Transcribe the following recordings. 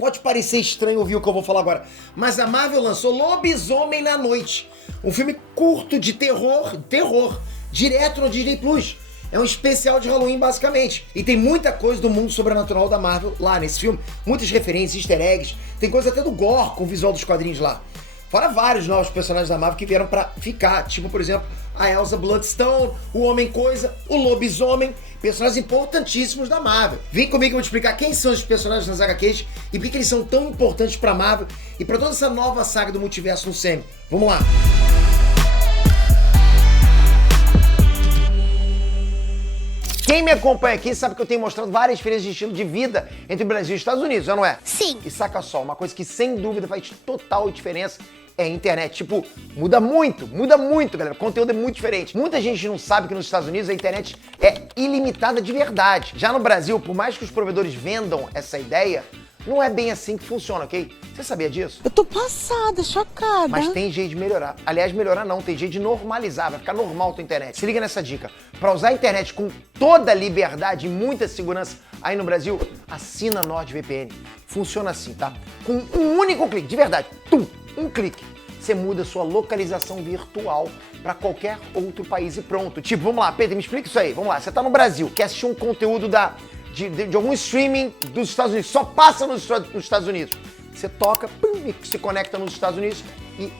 Pode parecer estranho ouvir o que eu vou falar agora, mas a Marvel lançou Lobisomem na Noite, um filme curto de terror, direto no Disney Plus. É um especial de Halloween, basicamente. E tem muita coisa do mundo sobrenatural da Marvel lá nesse filme. Muitas referências, easter eggs. Tem coisa até do Gore com o visual dos quadrinhos lá. Fora vários novos personagens da Marvel que vieram pra ficar. Tipo, por exemplo, a Elsa Bloodstone, o Homem-Coisa, o Lobisomem. Personagens importantíssimos da Marvel. Vem comigo que eu vou te explicar quem são os personagens das HQs e por que eles são tão importantes pra Marvel e pra toda essa nova saga do multiverso no cinema. Vamos lá! Quem me acompanha aqui sabe que eu tenho mostrado várias diferenças de estilo de vida entre o Brasil e os Estados Unidos, não é? Sim. E saca só, uma coisa que sem dúvida faz total diferença é a internet. Tipo, muda muito, galera. O conteúdo é muito diferente. Muita gente não sabe que nos Estados Unidos a internet é ilimitada de verdade. Já no Brasil, por mais que os provedores vendam essa ideia, não é bem assim que funciona, ok? Você sabia disso? Eu tô passada, chocada. Mas tem jeito de melhorar. Aliás, melhorar não, tem jeito de normalizar, vai ficar normal a tua internet. Se liga nessa dica. Para usar a internet com toda a liberdade e muita segurança aí no Brasil, assina a NordVPN. Funciona assim, tá? Com um único clique, de verdade, um clique. Você muda sua localização virtual para qualquer outro país e pronto. Tipo, vamos lá, Pedro, me explica isso aí. Vamos lá, você tá no Brasil, quer assistir um conteúdo de algum streaming dos Estados Unidos, só passa nos Estados Unidos. Você toca, e se conecta nos Estados Unidos e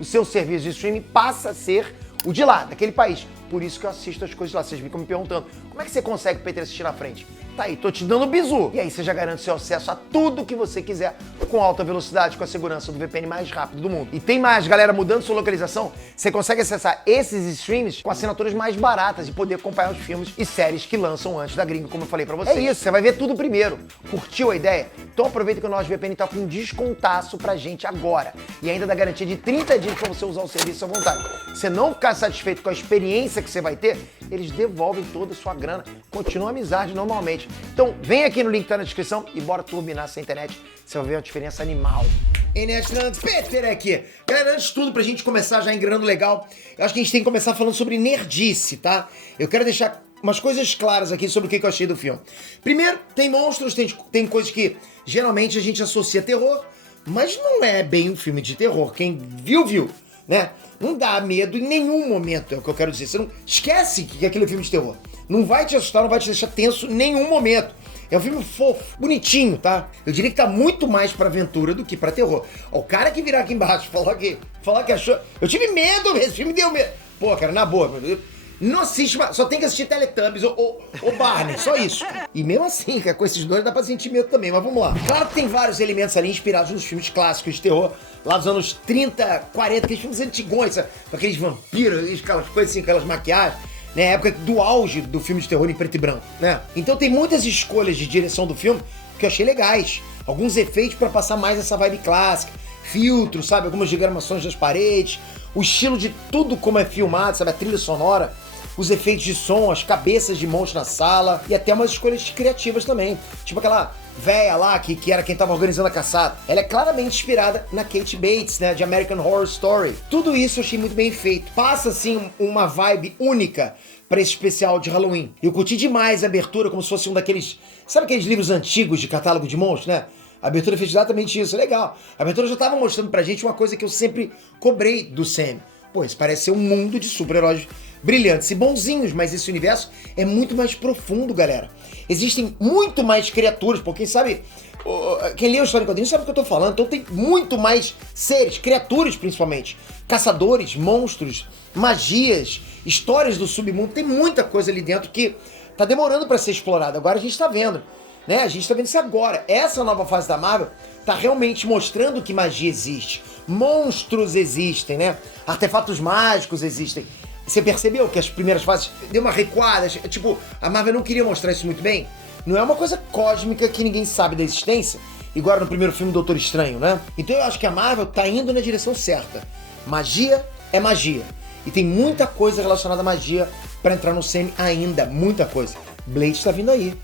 o seu serviço de streaming passa a ser o de lá, daquele país. Por isso que eu assisto as coisas lá. Vocês ficam me perguntando, como é que você consegue, Peter, assistir na frente? Tá aí, tô te dando o bizu. E aí você já garante seu acesso a tudo que você quiser com alta velocidade, com a segurança do VPN mais rápido do mundo. E tem mais, galera, mudando sua localização, você consegue acessar esses streams com assinaturas mais baratas e poder acompanhar os filmes e séries que lançam antes da gringa, como eu falei pra vocês. É isso, você vai ver tudo primeiro. Curtiu a ideia? Então aproveita que o NordVPN tá com um descontaço pra gente agora. E ainda dá garantia de 30 dias pra você usar o serviço à vontade. Se não ficar satisfeito com a experiência que você vai ter, eles devolvem toda a sua grana, continua a amizade normalmente. Então vem aqui no link que tá na descrição e bora turbinar essa internet, você vai ver uma diferença animal. Peter aqui. Galera, antes de tudo, pra gente começar já engrenando legal, eu acho que a gente tem que começar falando sobre nerdice, tá? Eu quero deixar umas coisas claras aqui sobre o que eu achei do filme. Primeiro, tem monstros, tem coisas que geralmente a gente associa a terror, mas não é bem um filme de terror. Quem viu, né? Não dá medo em nenhum momento, é o que eu quero dizer. Você não esquece que aquele é filme de terror. Não vai te assustar, não vai te deixar tenso em nenhum momento. É um filme fofo, bonitinho, tá? Eu diria que tá muito mais pra aventura do que pra terror. Ó, o cara que virar aqui embaixo falar que achou... Eu tive medo, esse filme deu medo. Pô, cara, na boa, não assiste, só tem que assistir Teletubbies ou Barney, só isso. E mesmo assim, cara, com esses dois dá pra sentir medo também, mas vamos lá. Claro que tem vários elementos ali inspirados nos filmes clássicos de terror, lá dos anos 30, 40, aqueles filmes antigões, sabe? Com aqueles vampiros, aquelas coisas assim, aquelas maquiagens, né? Época do auge do filme de terror em preto e branco, né? Então tem muitas escolhas de direção do filme que eu achei legais. Alguns efeitos pra passar mais essa vibe clássica, filtros, sabe? Algumas diagramações das paredes, o estilo de tudo como é filmado, sabe? A trilha sonora, os efeitos de som, as cabeças de monstros na sala e até umas escolhas criativas também. Tipo aquela véia lá que era quem tava organizando a caçada. Ela é claramente inspirada na Kate Bates, né, de American Horror Story. Tudo isso eu achei muito bem feito. Passa, assim, uma vibe única pra esse especial de Halloween. Eu curti demais a abertura, como se fosse um daqueles... Sabe aqueles livros antigos de catálogo de monstros, né? A abertura fez exatamente isso, legal. A abertura já tava mostrando pra gente uma coisa que eu sempre cobrei do Sam. Pô, isso parece ser um mundo de super-heróis brilhantes e bonzinhos, mas esse universo é muito mais profundo, galera. Existem muito mais criaturas, pô, quem sabe... Quem lê a história em quadrinhos sabe o que eu tô falando. Então tem muito mais seres, criaturas principalmente. Caçadores, monstros, magias, histórias do submundo. Tem muita coisa ali dentro que tá demorando pra ser explorada. Agora a gente tá vendo, né? A gente tá vendo isso agora. Essa nova fase da Marvel tá realmente mostrando que magia existe. Monstros existem, né? Artefatos mágicos existem. Você percebeu que as primeiras fases deu uma recuada? Tipo, a Marvel não queria mostrar isso muito bem? Não é uma coisa cósmica que ninguém sabe da existência, igual no primeiro filme Doutor Estranho, né? Então eu acho que a Marvel tá indo na direção certa. Magia é magia. E tem muita coisa relacionada à magia pra entrar no CM ainda, muita coisa. Blade tá vindo aí,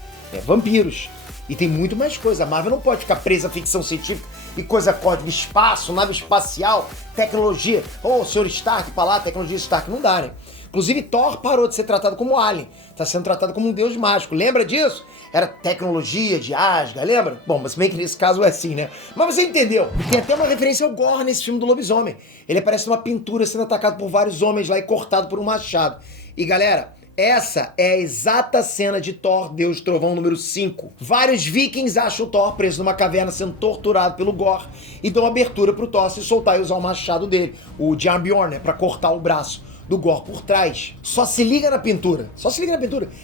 vampiros. E tem muito mais coisa. A Marvel não pode ficar presa à ficção científica e coisa cósmica, espaço, nave espacial, tecnologia. Ô, Sr. Stark pra lá, tecnologia Stark, não dá, né? Inclusive, Thor parou de ser tratado como alien. Tá sendo tratado como um deus mágico. Lembra disso? Era tecnologia de Asgard, lembra? Bom, mas bem que nesse caso é assim, né? Mas você entendeu. Tem até uma referência ao Gore nesse filme do lobisomem. Ele aparece numa pintura sendo atacado por vários homens lá e cortado por um machado. E galera, essa é a exata cena de Thor, Deus Trovão número 5. Vários vikings acham o Thor preso numa caverna sendo torturado pelo Gore e dão abertura pro Thor se soltar e usar o machado dele, o Jarnbjorn, né, pra cortar o braço do Gore por trás. Só se liga na pintura.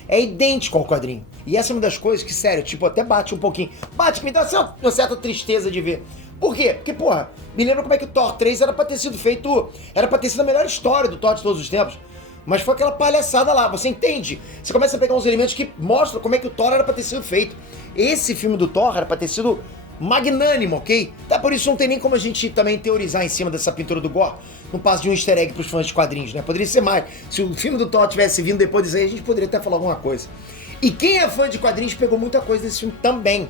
É idêntico ao quadrinho. E essa é uma das coisas que, sério, tipo, até bate um pouquinho. Bate, que me dá uma certa tristeza de ver. Por quê? Porque, porra, me lembra como é que o Thor 3 era pra ter sido feito... Era pra ter sido a melhor história do Thor de todos os tempos. Mas foi aquela palhaçada lá, você entende? Você começa a pegar uns elementos que mostram como é que o Thor era pra ter sido feito. Esse filme do Thor era pra ter sido magnânimo, ok? Tá, por isso não tem nem como a gente também teorizar em cima dessa pintura do Gore. Não passa de um easter egg pros fãs de quadrinhos, né? Poderia ser mais. Se o filme do Thor tivesse vindo depois disso aí, a gente poderia até falar alguma coisa. E quem é fã de quadrinhos pegou muita coisa desse filme também.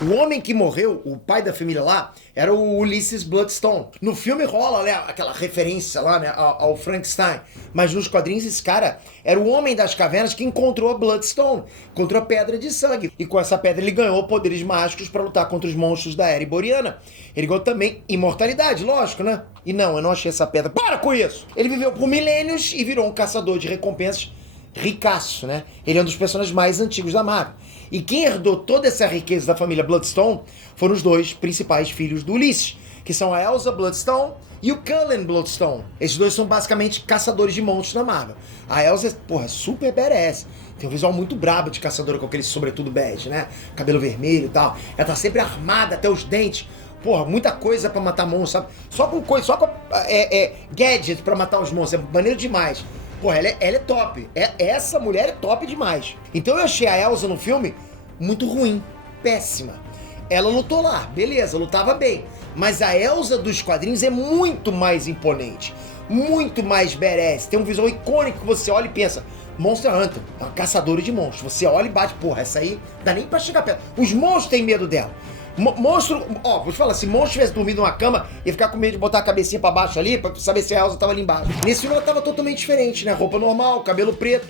O homem que morreu, o pai da família lá, era o Ulysses Bloodstone. No filme rola, né, aquela referência lá, né, ao Frankenstein. Mas nos quadrinhos esse cara era o homem das cavernas que encontrou a Bloodstone, encontrou a pedra de sangue. E com essa pedra ele ganhou poderes mágicos para lutar contra os monstros da Era Boreana. Ele ganhou também imortalidade, lógico, né? E não, eu não achei essa pedra. Para com isso! Ele viveu por milênios e virou um caçador de recompensas ricaço, né? Ele é um dos personagens mais antigos da Marvel. E quem herdou toda essa riqueza da família Bloodstone foram os dois principais filhos do Ulysses, que são a Elsa Bloodstone e o Cullen Bloodstone. Esses dois são basicamente caçadores de monstros da Marvel. A Elsa é, porra, super badass. Tem um visual muito brabo de caçadora com aquele sobretudo bege, né? Cabelo vermelho e tal. Ela tá sempre armada até os dentes. Porra, muita coisa pra matar monstros, sabe? Só com gadgets pra matar os monstros. É maneiro demais. Porra, ela é top. Essa mulher é top demais. Então eu achei a Elsa no filme muito ruim. Péssima. Ela lutou lá, beleza, lutava bem. Mas a Elsa dos quadrinhos é muito mais imponente. Muito mais badass. Tem um visual icônico que você olha e pensa... Monster Hunter, é uma caçadora de monstros. Você olha e bate, porra, essa aí dá nem pra chegar perto. Os monstros têm medo dela. Monstro, ó, vou te falar, se monstro tivesse dormido numa cama, ia ficar com medo de botar a cabecinha pra baixo ali, pra saber se a Elsa tava ali embaixo. Nesse filme ela tava totalmente diferente, né? Roupa normal, cabelo preto,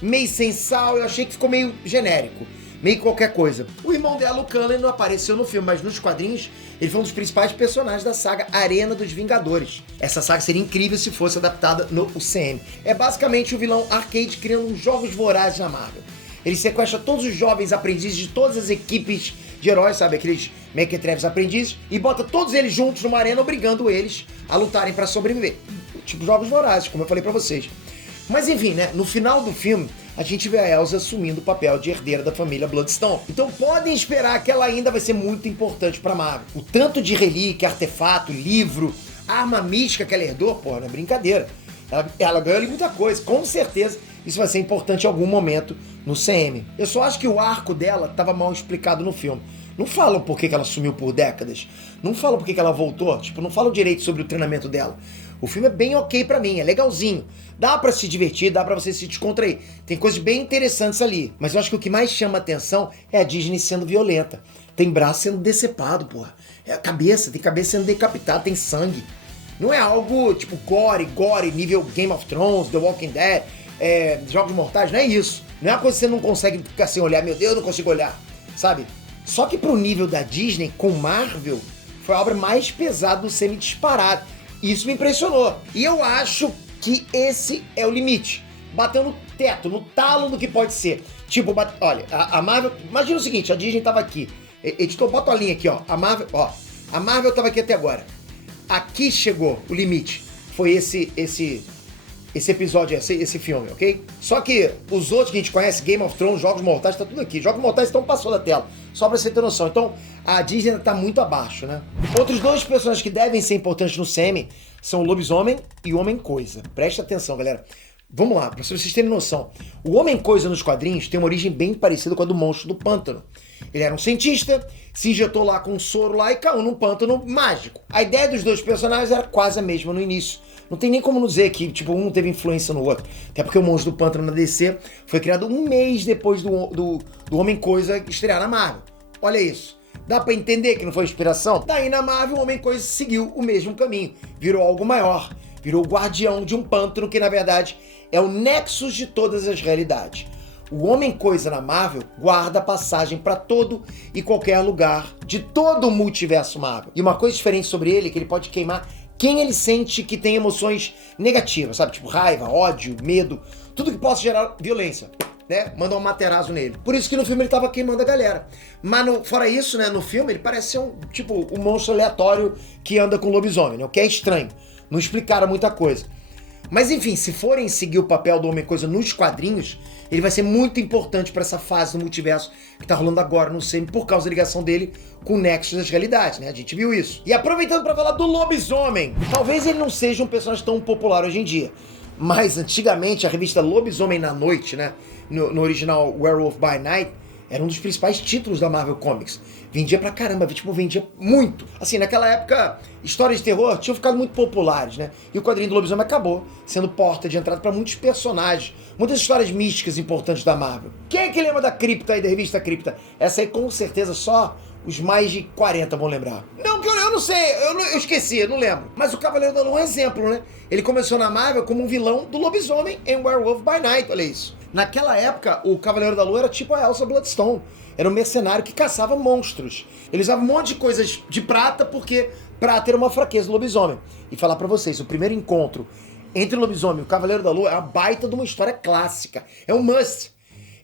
meio sem sal, eu achei que ficou meio genérico. Meio qualquer coisa. O irmão dela, o Cullen, não apareceu no filme, mas nos quadrinhos, ele foi um dos principais personagens da saga Arena dos Vingadores. Essa saga seria incrível se fosse adaptada no UCM. É basicamente o vilão Arcade criando uns jogos vorazes na Marvel. Ele sequestra todos os jovens aprendizes de todas as equipes de heróis, sabe? Aqueles mequetrefes aprendizes, e bota todos eles juntos numa arena, obrigando eles a lutarem pra sobreviver. Tipo jogos vorazes, como eu falei pra vocês. Mas enfim, né? No final do filme, a gente vê a Elsa assumindo o papel de herdeira da família Bloodstone. Então podem esperar que ela ainda vai ser muito importante pra Marvel. O tanto de relíquia, artefato, livro, arma mística que ela herdou, porra, não é brincadeira. Ela ganhou ali muita coisa, com certeza isso vai ser importante em algum momento no CM. Eu só acho que o arco dela estava mal explicado no filme. Não falam por que ela sumiu por décadas. Não falam por que ela voltou. Tipo, não falam direito sobre o treinamento dela. O filme é bem ok pra mim, é legalzinho. Dá pra se divertir, dá pra você se descontrair. Tem coisas bem interessantes ali. Mas eu acho que o que mais chama atenção é a Disney sendo violenta. Tem braço sendo decepado, porra. É a cabeça, tem cabeça sendo decapitada, tem sangue. Não é algo tipo gore, nível Game of Thrones, The Walking Dead, Jogos Mortais, não é isso. Não é uma coisa que você não consegue ficar sem olhar, meu Deus, eu não consigo olhar, sabe? Só que pro nível da Disney, com Marvel, foi a obra mais pesada do semi disparado. Isso me impressionou. E eu acho que esse é o limite. Bateu no teto, no talo do que pode ser. Tipo, olha, a Marvel... Imagina o seguinte, a Disney tava aqui. Editor, bota a linha aqui, ó. A Marvel tava aqui até agora. Aqui chegou o limite. Foi esse episódio, esse filme, ok? Só que os outros que a gente conhece, Game of Thrones, Jogos Mortais, tá tudo aqui. Jogos Mortais estão passou da tela, só pra você ter noção. Então, a Disney ainda tá muito abaixo, né? Outros dois personagens que devem ser importantes no semi são o Lobisomem e o Homem-Coisa. Preste atenção, galera. Vamos lá, pra vocês terem noção. O Homem-Coisa nos quadrinhos tem uma origem bem parecida com a do Monstro do Pântano. Ele era um cientista, se injetou lá com um soro lá e caiu num pântano mágico. A ideia dos dois personagens era quase a mesma no início. Não tem nem como dizer que tipo, um teve influência no outro. Até porque o Monstro do Pântano na DC foi criado um mês depois do Homem-Coisa estrear na Marvel. Olha isso. Dá pra entender que não foi inspiração? Daí na Marvel o Homem-Coisa seguiu o mesmo caminho. Virou algo maior. Virou o guardião de um pântano que, na verdade, é o nexus de todas as realidades. O Homem-Coisa na Marvel guarda passagem para todo e qualquer lugar de todo o multiverso Marvel. E uma coisa diferente sobre ele é que ele pode queimar quem ele sente que tem emoções negativas, sabe? Tipo raiva, ódio, medo, tudo que possa gerar violência, né? Manda um materazo nele. Por isso que no filme ele tava queimando a galera. Mas fora isso, né, no filme ele parece ser um monstro aleatório que anda com lobisomem, né? O que é estranho. Não explicaram muita coisa. Mas enfim, se forem seguir o papel do Homem-Coisa nos quadrinhos, ele vai ser muito importante para essa fase do multiverso que tá rolando agora no CM por causa da ligação dele com o Nexus das realidades, né? A gente viu isso. E aproveitando para falar do lobisomem, talvez ele não seja um personagem tão popular hoje em dia, mas antigamente a revista Lobisomem na Noite, né? No original Werewolf by Night, era um dos principais títulos da Marvel Comics. Vendia pra caramba, tipo, vendia muito. Assim, naquela época, histórias de terror tinham ficado muito populares, né? E o quadrinho do lobisomem acabou sendo porta de entrada pra muitos personagens, muitas histórias místicas importantes da Marvel. Quem é que lembra da Cripta aí, da revista Cripta? Essa aí, com certeza, só os mais de 40 vão lembrar. Não, que eu não sei, eu esqueci, eu não lembro. Mas o Cavaleiro da Lua é um exemplo, né? Ele começou na Marvel como um vilão do lobisomem em Werewolf by Night, olha isso. Naquela época, o Cavaleiro da Lua era tipo a Elsa Bloodstone. Era um mercenário que caçava monstros. Ele usava um monte de coisas de prata, porque prata era uma fraqueza do lobisomem. E falar pra vocês, o primeiro encontro entre o lobisomem e o Cavaleiro da Lua é uma baita de uma história clássica. É um must.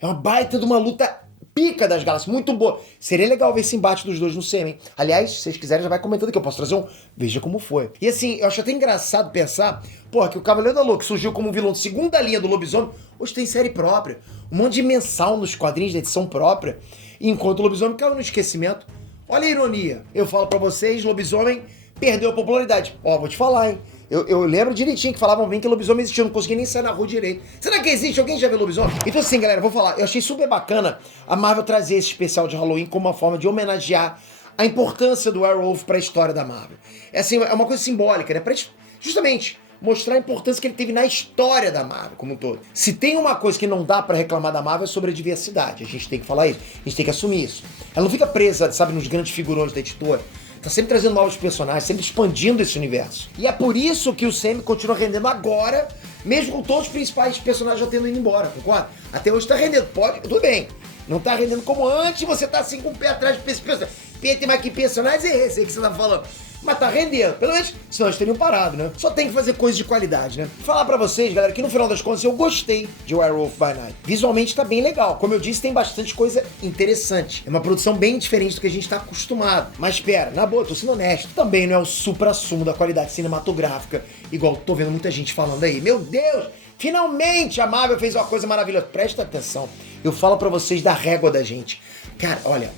É uma baita de uma luta pica das galáxias, muito boa. Seria legal ver esse embate dos dois no CM, hein? Aliás, se vocês quiserem, já vai comentando aqui. Eu posso trazer um Veja Como Foi. E assim, eu acho até engraçado pensar, porra, que o Cavaleiro da Lua, que surgiu como um vilão de segunda linha do lobisomem, hoje tem série própria. Um monte de mensal nos quadrinhos da edição própria. Enquanto o lobisomem caiu no esquecimento. Olha a ironia. Eu falo pra vocês, lobisomem perdeu a popularidade. Ó, vou te falar, hein? Eu lembro direitinho que falavam bem que lobisomem existia, eu não conseguia nem sair na rua direito. Será que existe? Alguém já viu lobisomem? Então assim, galera, vou falar. Eu achei super bacana a Marvel trazer esse especial de Halloween como uma forma de homenagear a importância do Werewolf pra história da Marvel. É assim, é uma coisa simbólica, né? Pra justamente mostrar a importância que ele teve na história da Marvel como um todo. Se tem uma coisa que não dá pra reclamar da Marvel é sobre a diversidade. A gente tem que falar isso. A gente tem que assumir isso. Ela não fica presa, sabe, nos grandes figurões da editora. Tá sempre trazendo novos personagens, sempre expandindo esse universo. E é por isso que o CM continua rendendo agora, mesmo com todos os principais personagens já tendo ido embora, concorda? Até hoje tá rendendo, pode, tudo bem. Não tá rendendo como antes, você tá assim com o pé atrás de personagens. Tem mais que personagens é esse aí que você tá falando. Mas tá rendendo, pelo menos, senão eles teriam parado, né? Só tem que fazer coisas de qualidade, né? Falar pra vocês, galera, que no final das contas eu gostei de Werewolf by Night. Visualmente tá bem legal. Como eu disse, tem bastante coisa interessante. É uma produção bem diferente do que a gente tá acostumado. Mas espera, na boa, tô sendo honesto, também não é o supra-sumo da qualidade cinematográfica, igual tô vendo muita gente falando aí. Meu Deus! Finalmente a Marvel fez uma coisa maravilhosa. Presta atenção. Eu falo pra vocês da régua da gente. Cara, olha.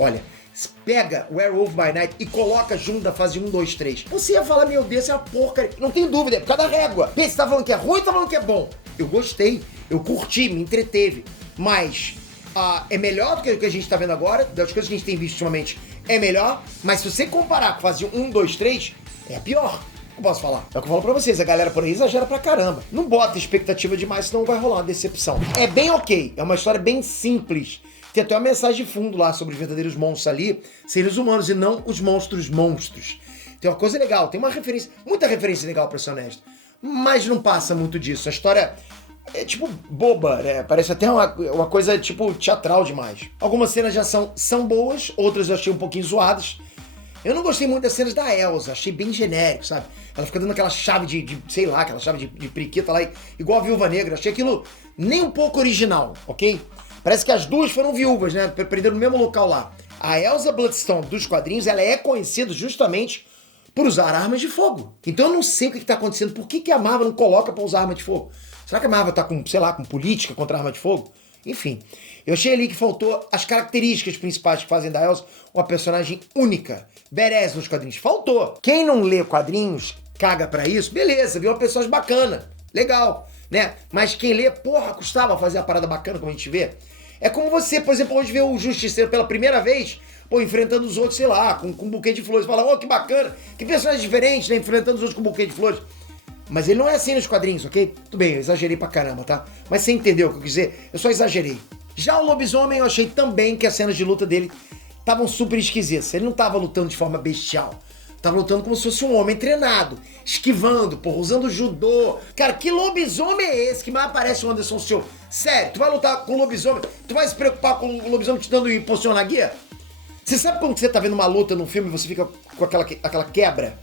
Pega Werewolf by Night e coloca junto da fase 1, 2, 3. Você ia falar, meu Deus, isso é uma porcaria. Não tem dúvida, é por causa da régua. Pensa, você tá falando que é ruim ou tá falando que é bom? Eu gostei, eu curti, me entreteve. Mas é melhor do que o que a gente tá vendo agora, das coisas que a gente tem visto ultimamente, é melhor. Mas se você comparar com fase 1, 2, 3, é a pior. Eu posso falar. É o que eu falo pra vocês, a galera por aí exagera pra caramba. Não bota expectativa demais, senão vai rolar uma decepção. É bem ok, é uma história bem simples. Tem até uma mensagem de fundo lá sobre os verdadeiros monstros ali, seres humanos e não os monstros. Tem uma coisa legal, tem uma referência, muita referência legal pra ser honesto. Mas não passa muito disso. A história é tipo boba, né? Parece até uma coisa tipo teatral demais. Algumas cenas de ação são boas, outras eu achei um pouquinho zoadas. Eu não gostei muito das cenas da Elsa, achei bem genérico, sabe? Ela fica dando aquela chave sei lá, aquela chave de periquita lá, igual a Viúva Negra. Achei aquilo nem um pouco original, ok? Parece que as duas foram viúvas, né? Prenderam no mesmo local lá. A Elsa Bloodstone dos quadrinhos, ela é conhecida justamente por usar armas de fogo. Então eu não sei o que tá acontecendo. Por que a Marvel não coloca pra usar arma de fogo? Será que a Marvel tá com, sei lá, com política contra arma de fogo? Enfim, eu achei ali que faltou as características principais que fazem da Elsa uma personagem única, badass nos quadrinhos. Faltou. Quem não lê quadrinhos, caga pra isso, beleza, viu uma personagem bacana, legal, né? Mas quem lê, porra, custava fazer a parada bacana como a gente vê. É como você, por exemplo, hoje vê o Justiceiro pela primeira vez, pô, enfrentando os outros, sei lá, com um buquê de flores. Fala, oh, que bacana, que personagem diferente, né? Enfrentando os outros com um buquê de flores. Mas ele não é assim nos quadrinhos, ok? Tudo bem, eu exagerei pra caramba, tá? Mas você entendeu o que eu quis dizer? Eu só exagerei. Já o Lobisomem, eu achei também que as cenas de luta dele estavam super esquisitas. Ele não tava lutando de forma bestial. Tava lutando como se fosse um homem treinado, esquivando, porra, usando judô. Cara, que lobisomem é esse que mais aparece o Anderson Silva? Sério, tu vai lutar com lobisomem? Tu vai se preocupar com o lobisomem te dando poção na guia? Você sabe quando você tá vendo uma luta num filme e você fica com aquela quebra?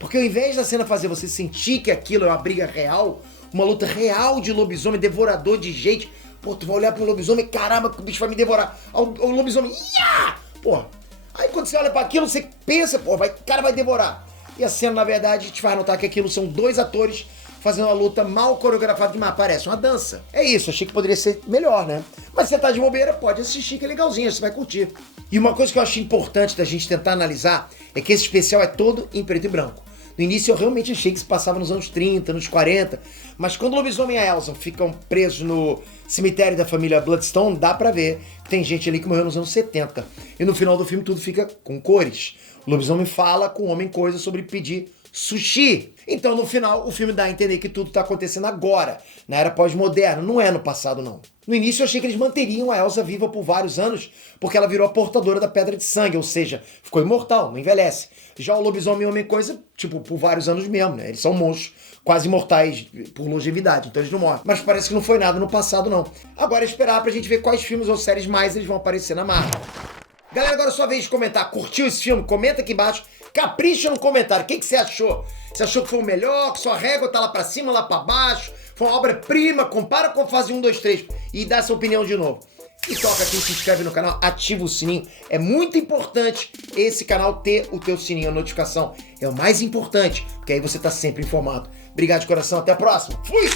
Porque ao invés da cena fazer você sentir que aquilo é uma briga real, uma luta real de lobisomem, devorador de gente, pô, tu vai olhar pro lobisomem, caramba, que o bicho vai me devorar. O lobisomem, ia! Porra. Aí quando você olha pra aquilo, você pensa, pô, o cara vai devorar. E a cena, na verdade, te faz notar que aquilo são dois atores fazendo uma luta mal coreografada, que mais parece uma dança. É isso, achei que poderia ser melhor, né? Mas se você tá de bobeira, pode assistir, que é legalzinho, você vai curtir. E uma coisa que eu acho importante da gente tentar analisar é que esse especial é todo em preto e branco. No início eu realmente achei que se passava nos anos 30, nos 40, mas quando o lobisomem e a Elsa ficam presos no cemitério da família Bloodstone, dá pra ver que tem gente ali que morreu nos anos 70. E no final do filme tudo fica com cores. O lobisomem fala com o homem coisa sobre pedir sushi. Então no final o filme dá a entender que tudo tá acontecendo agora, na era pós-moderna, não é no passado não. No início eu achei que eles manteriam a Elsa viva por vários anos, porque ela virou a portadora da pedra de sangue, ou seja, ficou imortal, não envelhece. Já o lobisomem e o homem-coisa, tipo, por vários anos mesmo, né? Eles são monstros quase imortais por longevidade, então eles não morrem. Mas parece que não foi nada no passado, não. Agora é esperar pra gente ver quais filmes ou séries mais eles vão aparecer na Marvel. Galera, agora é sua vez de comentar. Curtiu esse filme? Comenta aqui embaixo. Capricha no comentário. O que você achou? Você achou que foi o melhor? Que sua régua tá lá pra cima, lá pra baixo? Foi uma obra-prima? Compara com a fase 1, 2, 3 e dá sua opinião de novo. E toca aqui, se inscreve no canal, ativa o sininho. É muito importante esse canal ter o teu sininho, a notificação. É o mais importante, porque aí você tá sempre informado. Obrigado de coração, até a próxima. Fui!